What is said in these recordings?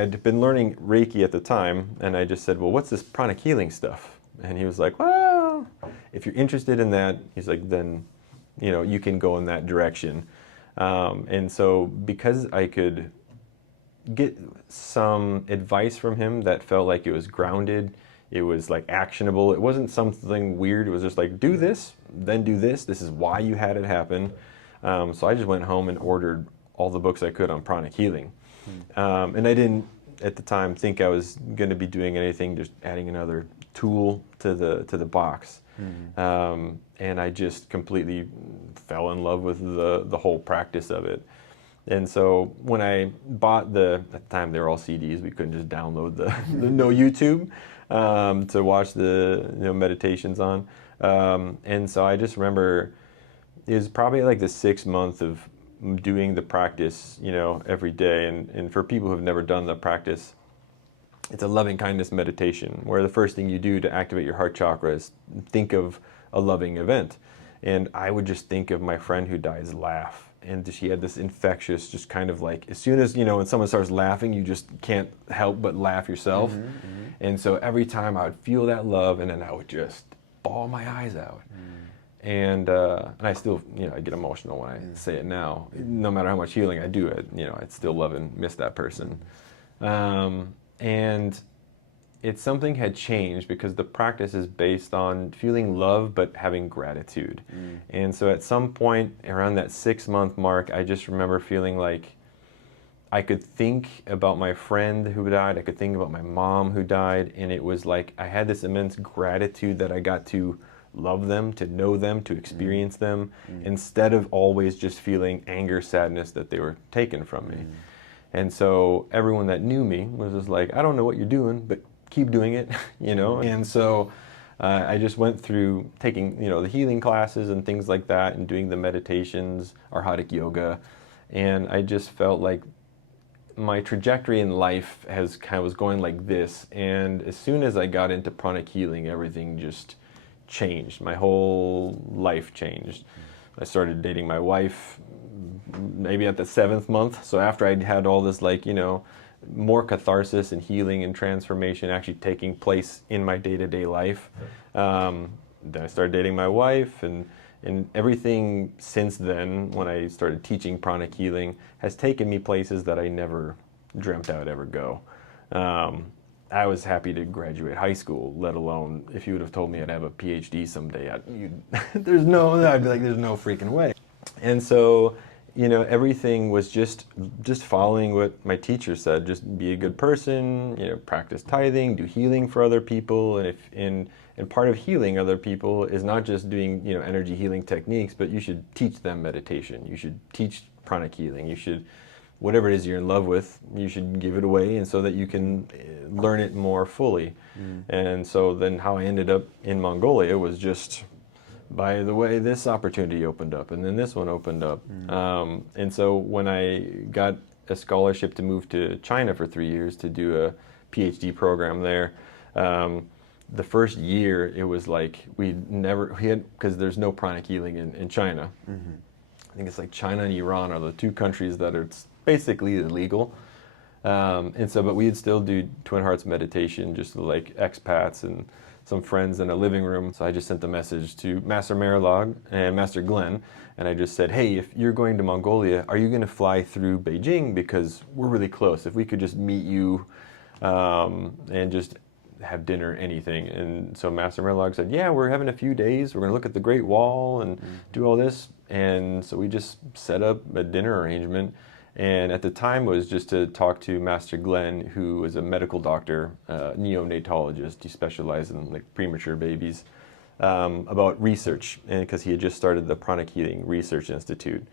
had been learning Reiki at the time, and I just said, well, what's this pranic healing stuff? And he was like, well, if you're interested in that, he's like, then, you know, you can go in that direction. And so because I could get some advice from him that felt like it was grounded, it was like actionable, it wasn't something weird, it was just like, do this, then do this is why you had it happen. So I just went home and ordered all the books I could on pranic healing. And I didn't, at the time, think I was going to be doing anything, just adding another tool to the box. And I just completely fell in love with the whole practice of it. And so when I bought at the time they were all CDs, we couldn't just download the no YouTube to watch the meditations on. And so I just remember it was probably like the 6th month of doing the practice, every day. And for people who have never done the practice, it's a loving kindness meditation where the first thing you do to activate your heart chakra is think of a loving event. And I would just think of my friend who dies, laugh. And she had this infectious, just kind of like, as soon as, when someone starts laughing, you just can't help but laugh yourself. And so every time I would feel that love, and then I would just bawl my eyes out. And I still, I get emotional when I say it now. No matter how much healing I do, I'd still love and miss that person. And it's something had changed because the practice is based on feeling love but having gratitude. And so at some point around that 6-month mark, I just remember feeling like I could think about my friend who died, I could think about my mom who died, and it was like I had this immense gratitude that I got to love them, to know them, to experience them, instead of always just feeling anger, sadness that they were taken from me. And so everyone that knew me was just like, I don't know what you're doing, but keep doing it, And so I just went through taking, the healing classes and things like that, and doing the meditations, Arhatic yoga, and I just felt like my trajectory in life was going like this. And as soon as I got into pranic healing, everything just changed. My whole life changed. I started dating my wife maybe at the 7th month. So after I'd had all this, more catharsis and healing and transformation actually taking place in my day-to-day life. Then I started dating my wife, and everything since then, when I started teaching pranic healing, has taken me places that I never dreamt I would ever go. I was happy to graduate high school, let alone if you would have told me I'd have a PhD someday, I'd be like, there's no freaking way. And so, everything was just following what my teacher said. Just be a good person, practice tithing, do healing for other people. And part of healing other people is not just doing, energy healing techniques, but you should teach them meditation. You should teach pranic healing. You should, whatever it is you're in love with, you should give it away, and so that you can learn it more fully. And so then how I ended up in Mongolia was just, by the way, this opportunity opened up, and then this one opened up. And so when I got a scholarship to move to China for 3 years to do a PhD program there, the first year it was like because there's no pranic healing in China. I think it's like China and Iran are the 2 countries that are basically illegal. But we'd still do Twin Hearts meditation, just like expats and some friends in a living room. So I just sent the message to Master Marilog and Master Glenn, and I just said, hey, if you're going to Mongolia, are you going to fly through Beijing? Because we're really close. If we could just meet you and just have dinner, anything. And so Master Marilog said, yeah, we're having a few days. We're going to look at the Great Wall and do all this. And so we just set up a dinner arrangement. And at the time it was just to talk to Master Glenn, who was a medical doctor, neonatologist. He specialized in premature babies, about research, and because he had just started the Pranic Healing Research Institute.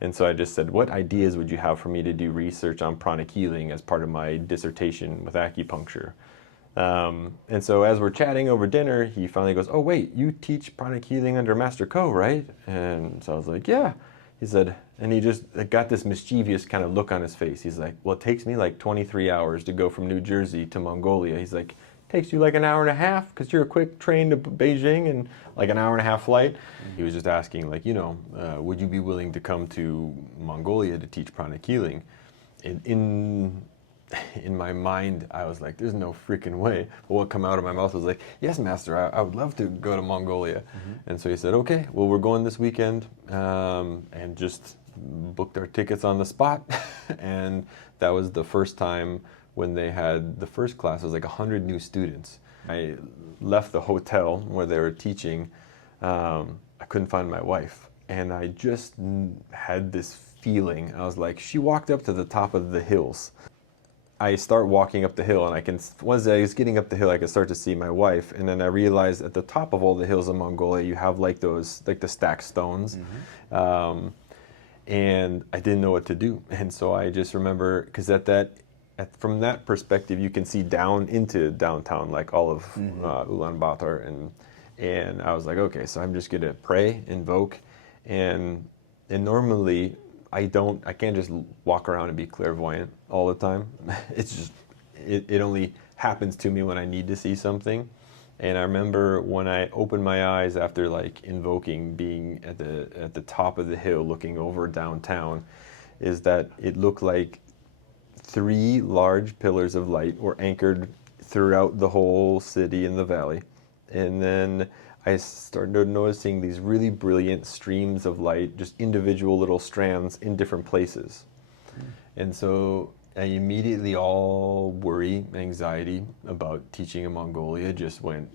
And so I just said, what ideas would you have for me to do research on pranic healing as part of my dissertation with acupuncture? And so as we're chatting over dinner, he finally goes, oh wait, you teach pranic healing under Master Ko, right? And so I was like, yeah. He said, and he just got this mischievous kind of look on his face. He's like, well, it takes me 23 hours to go from New Jersey to Mongolia. He's like, it takes you an hour and a half because you're a quick train to Beijing and an hour and a half flight. He was just asking, would you be willing to come to Mongolia to teach pranic healing? in my mind, I was like, there's no freaking way. But what came out of my mouth was like, yes, master, I would love to go to Mongolia. And so he said, okay, well, we're going this weekend, and just booked our tickets on the spot. And that was the first time when they had the first class. It was like 100 new students. I left the hotel where they were teaching. I couldn't find my wife. And I just had this feeling. I was like, she walked up to the top of the hills. I start walking up the hill, and once I was getting up the hill, I could start to see my wife. And then I realized at the top of all the hills in Mongolia, you have like those, like the stacked stones. And I didn't know what to do. And so I just remember, because from that perspective, you can see down into downtown, like all of Ulaanbaatar. And I was like, okay, so I'm just going to pray, invoke. And normally, I can't just walk around and be clairvoyant all the time. It's just, it only happens to me when I need to see something. And I remember when I opened my eyes after like invoking, being at the top of the hill looking over downtown, is that it looked like 3 large pillars of light were anchored throughout the whole city and the valley. And then I started noticing these really brilliant streams of light, just individual little strands in different places. And so I immediately, all worry, anxiety about teaching in Mongolia just went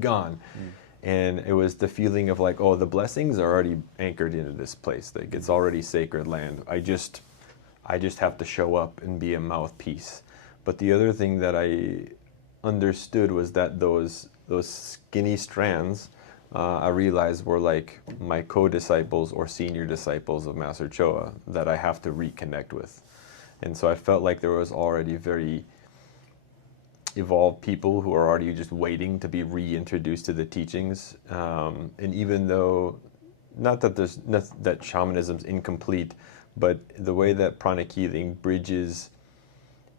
gone. And it was the feeling of like, oh, the blessings are already anchored into this place. Like it's already sacred land. I just have to show up and be a mouthpiece. But the other thing that I understood was that those skinny strands, I realized were like my co-disciples or senior disciples of Master Choa that I have to reconnect with. And so I felt like there was already very evolved people who are already just waiting to be reintroduced to the teachings. And even though, not that shamanism's incomplete, but the way that Pranic Healing bridges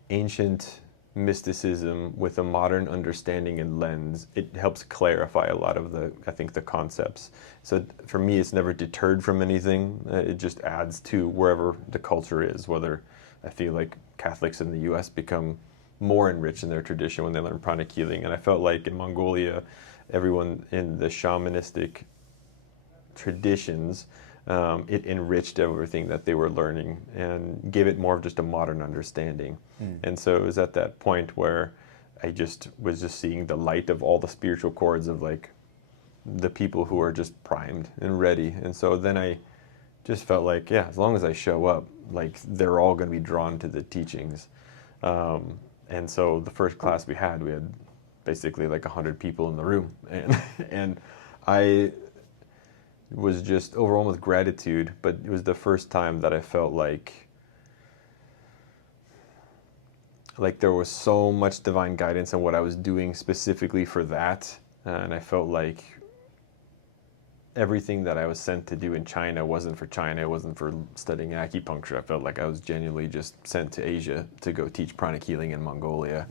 ancient mysticism with a modern understanding and lens, it helps clarify a lot of the concepts. So for me, it's never deterred from anything. It just adds to wherever the culture is, whether I feel like Catholics in the US become more enriched in their tradition when they learn Pranic Healing. And I felt like in Mongolia, everyone in the shamanistic traditions, it enriched everything that they were learning and gave it more of just a modern understanding. And so it was at that point where I was just seeing the light of all the spiritual chords of like the people who are just primed and ready. And so then I just felt like, yeah, as long as I show up, like they're all going to be drawn to the teachings. And so the first class we had basically like 100 people in the room. And I was just overwhelmed with gratitude, but it was the first time that I felt like there was so much divine guidance in what I was doing specifically for that. And I felt like everything that I was sent to do in China wasn't for China, it wasn't for studying acupuncture. I felt like I was genuinely just sent to Asia to go teach Pranic Healing in Mongolia.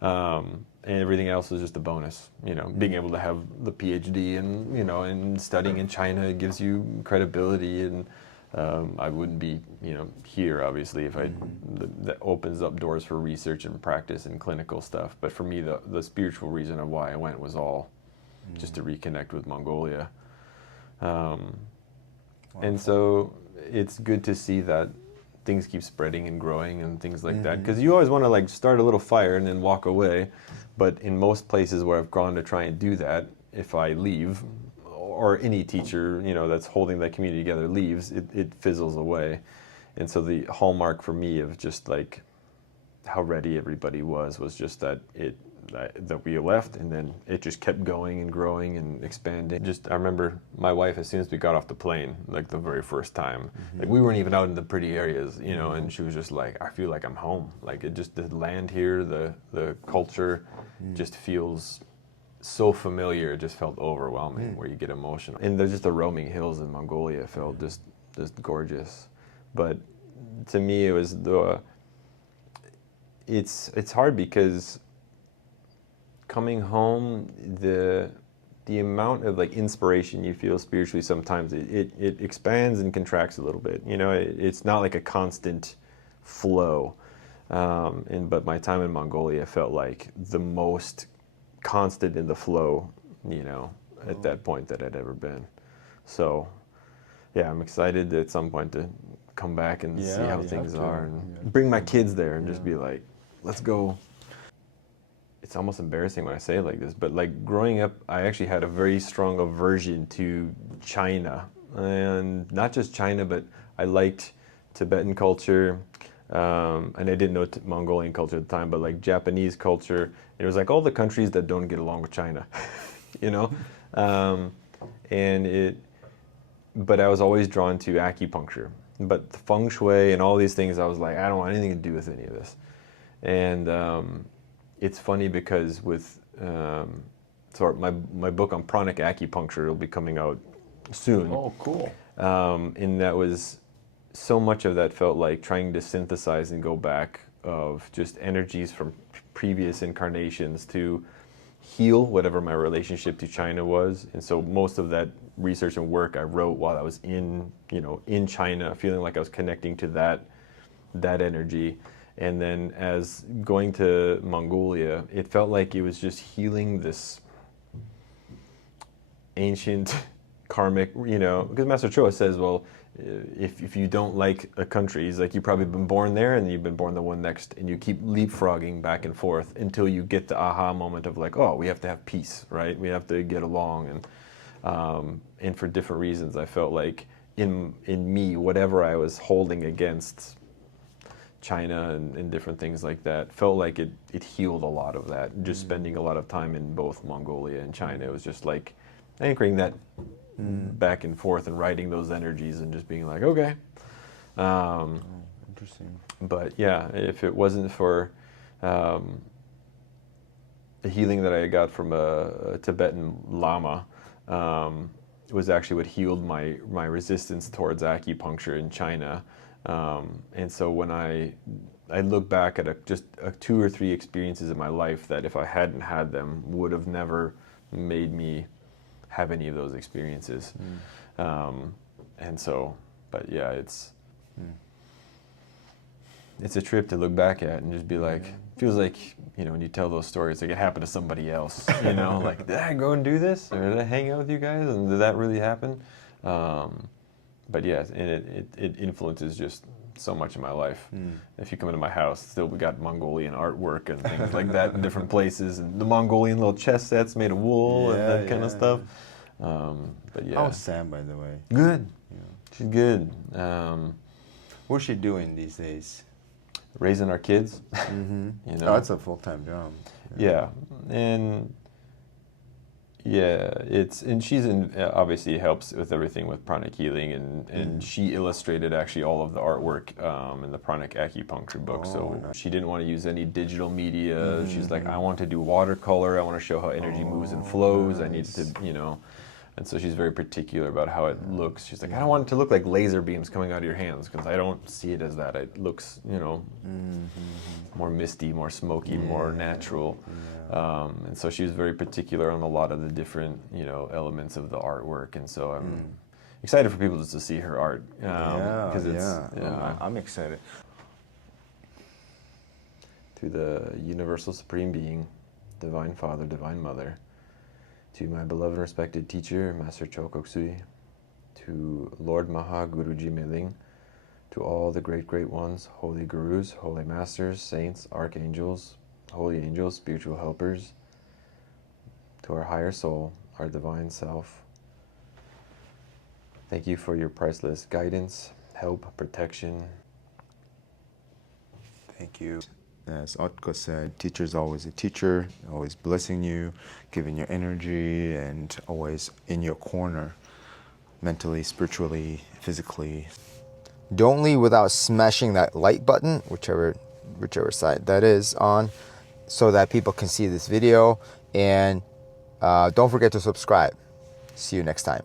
And everything else was just a bonus. Being able to have the PhD and studying in China gives you credibility, and I wouldn't be here obviously if that opens up doors for research and practice and clinical stuff. But for me, the spiritual reason of why I went was all just to reconnect with Mongolia. And so it's good to see that things keep spreading and growing and things like that, because you always want to like start a little fire and then walk away. But in most places where I've gone to try and do that, if I leave, or any teacher that's holding that community together leaves, it fizzles away. And so the hallmark for me of just like how ready everybody was just that we left, and then it just kept going and growing and expanding. I remember my wife, as soon as we got off the plane, like the very first time, like we weren't even out in the pretty areas, and she was just like, I feel like I'm home. Like the land here, the culture just feels so familiar. It just felt overwhelming, where you get emotional. And there's just the roaming hills in Mongolia felt just gorgeous. But to me, it was it's hard because coming home, the amount of like inspiration you feel spiritually, sometimes it expands and contracts a little bit. It's not like a constant flow. But my time in Mongolia felt like the most constant in the flow, you know, at that point that I'd ever been. So, yeah, I'm excited at some point to come back and see how things are and bring my kids there and just be like, let's go. It's almost embarrassing when I say it like this, but like growing up, I actually had a very strong aversion to China. And not just China, but I liked Tibetan culture. And I didn't know Mongolian culture at the time, but like Japanese culture. It was like all the countries that don't get along with China, you know? But I was always drawn to acupuncture. But the feng shui and all these things, I was like, I don't want anything to do with any of this. And it's funny because with my book on Pranic Acupuncture will be coming out soon. Oh, cool. And that was so much of that felt like trying to synthesize and go back of just energies from previous incarnations to heal whatever my relationship to China was. And so most of that research and work I wrote while I was in China, feeling like I was connecting to that energy. And then as going to Mongolia, it felt like it was just healing this ancient karmic, because Master Choa says, well, if you don't like a country, he's like, you've probably been born there and you've been born the one next, and you keep leapfrogging back and forth until you get the aha moment of like, oh, we have to have peace, right? We have to get along. And for different reasons, I felt like in me, whatever I was holding against China and different things like that, felt like it healed a lot of that. Just spending a lot of time in both Mongolia and China, it was just like anchoring that back and forth and riding those energies and just being like, okay. Interesting. But yeah, if it wasn't for the healing that I got from a Tibetan Lama, it was actually what healed my resistance towards acupuncture in China. And so when I look back at just 2 or 3 experiences in my life that if I hadn't had them would have never made me have any of those experiences. And so, but yeah, it's a trip to look back at and just be like, feels like, when you tell those stories, like it happened to somebody else, like, did I go and do this? Or did I hang out with you guys? And did that really happen? But yeah, and it influences just so much in my life. If you come into my house, still we got Mongolian artwork and things like that in different places, and the Mongolian little chess sets made of wool and that kind of stuff. But yeah. How's Sam, by the way? Good. Yeah. She's good. What's she doing these days? Raising our kids. Oh, that's a full-time job. Yeah, and and she's obviously helps with everything with Pranic Healing, and she illustrated actually all of the artwork in the Pranic Acupuncture book. So nice. She didn't want to use any digital media. She's like, I want to do watercolor. I want to show how energy moves and flows. Nice. I need to, and so she's very particular about how it looks. She's like, I don't want it to look like laser beams coming out of your hands, because I don't see it as that. It looks, more misty, more smoky, more natural. And so she was very particular on a lot of the different, elements of the artwork. And so I'm excited for people just to see her art. Because I'm excited. To the Universal Supreme Being, Divine Father, Divine Mother, to my beloved and respected teacher, Master Chokoksui, to Lord Maha Guruji Meling, to all the great ones, holy gurus, holy masters, saints, archangels, holy angels, spiritual helpers, to our higher soul, our divine self. Thank you for your priceless guidance, help, protection. Thank you. As Otko said, teacher is always a teacher, always blessing you, giving you energy, and always in your corner, mentally, spiritually, physically. Don't leave without smashing that like button, whichever side that is on, so that people can see this video. And don't forget to subscribe. See you next time.